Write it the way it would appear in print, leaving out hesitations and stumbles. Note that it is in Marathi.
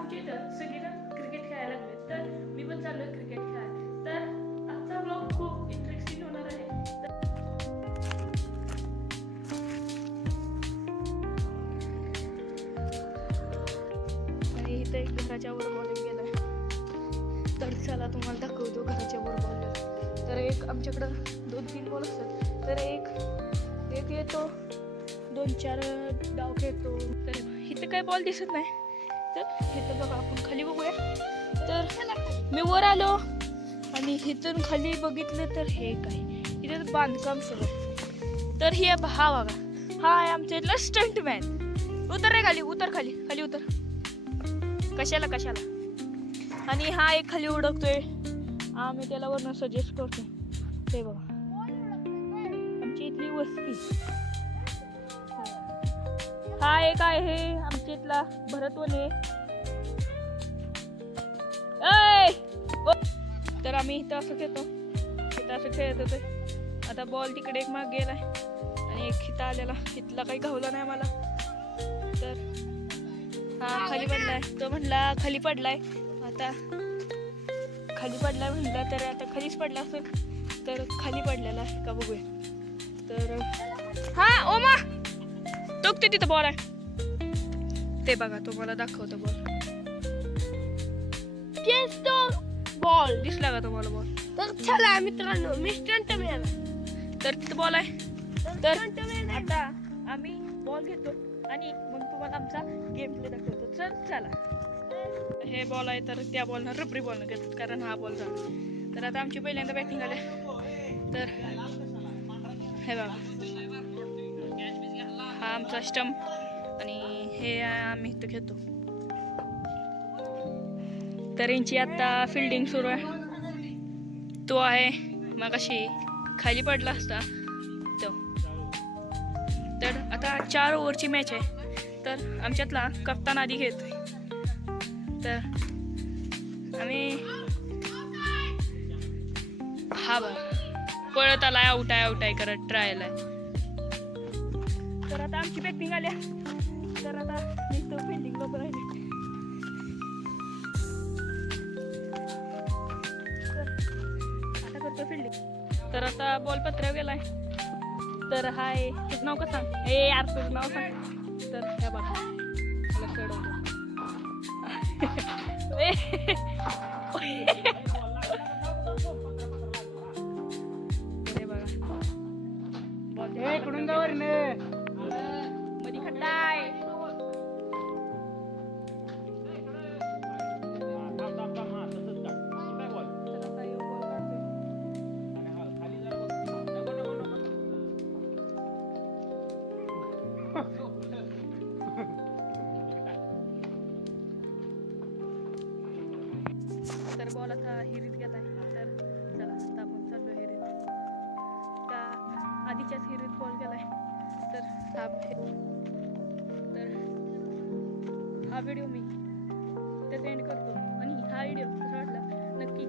आमच्या इथं सगळीजण क्रिकेट खेळायला लागले, तर मी पण चाललोय क्रिकेट खेळायला. तर आजचा ब्लॉग खूप इंटरेस्टिंग होणार आहे. आणि इथं एक घराच्या वर बॉलिंग गेलाय, तर चला तुम्हाला दाखवतो घराच्या वर बॉल. तर एक आमच्याकडं 2-3 बॉल असतात, तर एक येतो, 2-4 डाव खेळतो. तर इथं काय बॉल दिसत नाही, तर इथं बघा आपण खाली बघूया. तर मी वर आलो आणि इथून खाली बघितलं तर हे काय, इथं बांधकाम सुरू आहे. तर ही हा बघा, हा आहे आमच्या इथला स्टंटमॅन. उतर रे खाली, उतर खाली, खाली उतर. कशाला आणि हा एक खाली उडकतोय, आम्ही त्याला वरनं सजेस्ट करतो. ते बघा आमची इथली वस्ती. हा एक आहे आमच्या इथला भरतवने. तर आम्ही इथं असं खेळतो, इथं असं खेळत होतो. आता बॉल तिकडे एक माग गेलाय आणि एक इथं आलेला, इथला काही घावला नाही मला. तर हा खाली पडलाय, तो म्हणला खाली पडलाय. आता खाली पडलाय म्हणला, तर आता खालीच पडला असेल, तर खाली पडलेला आहे का बघूया. तर हा ओमा तो तिथं बॉल आहे, ते बघा तुम्हाला दाखवतो बॉल. बॉल दिसला का तुम्हाला बॉल? तर चला मित्रांनो, मी स्टंटमॅन. तर तिथं बॉल आहे, तर आता आम्ही बॉल घेतो आणि मग तुम्हाला आमचा गेम प्ले दाखवतो. चला. हे बॉल आहे, तर त्या बॉलनं रबरी बॉलनं घेतात, कारण हा बॉल झाला. तर आता आमची पहिल्यांदा बॅटिंग आले, तर हे बघा हा आमचा स्टंप आणि हे आम्ही इथं घेतो. तर यांची आता फिल्डिंग सुरू आहे. तो आहे मगाशी खाली पडला असता तो. तर आता 4 ओव्हरची मॅच आहे, तर आमच्यातला कप्तान आधी घेतोय. तर आम्ही हा बघ पळत आलाय, आउट आहे करत ट्रायल आहे. तर आता आमची बॅटिंग आल्या, तर आता मी तो फिल्डिंग लोक राहिले. आता करतो फिल्डिंग. तर आता बॉल पत्र्यावर गेलाय. तर हाय तुझं नाव कसं सांग, ए यार तुझं नाव सांग. तर हे बघा मला चढवतो. हे बघा बॉल कडून जावर मध्ये खड्डा आहे. तर बॉल आता हिरीत गेलाय, तर चला आता आपण चाललो हिरीत. त्या आधीच्याच हिरीत बॉल गेलाय, तर हा व्हिडिओ मी त्याच एंड करतो. आणि हा व्हिडिओ कसा वाटला नक्की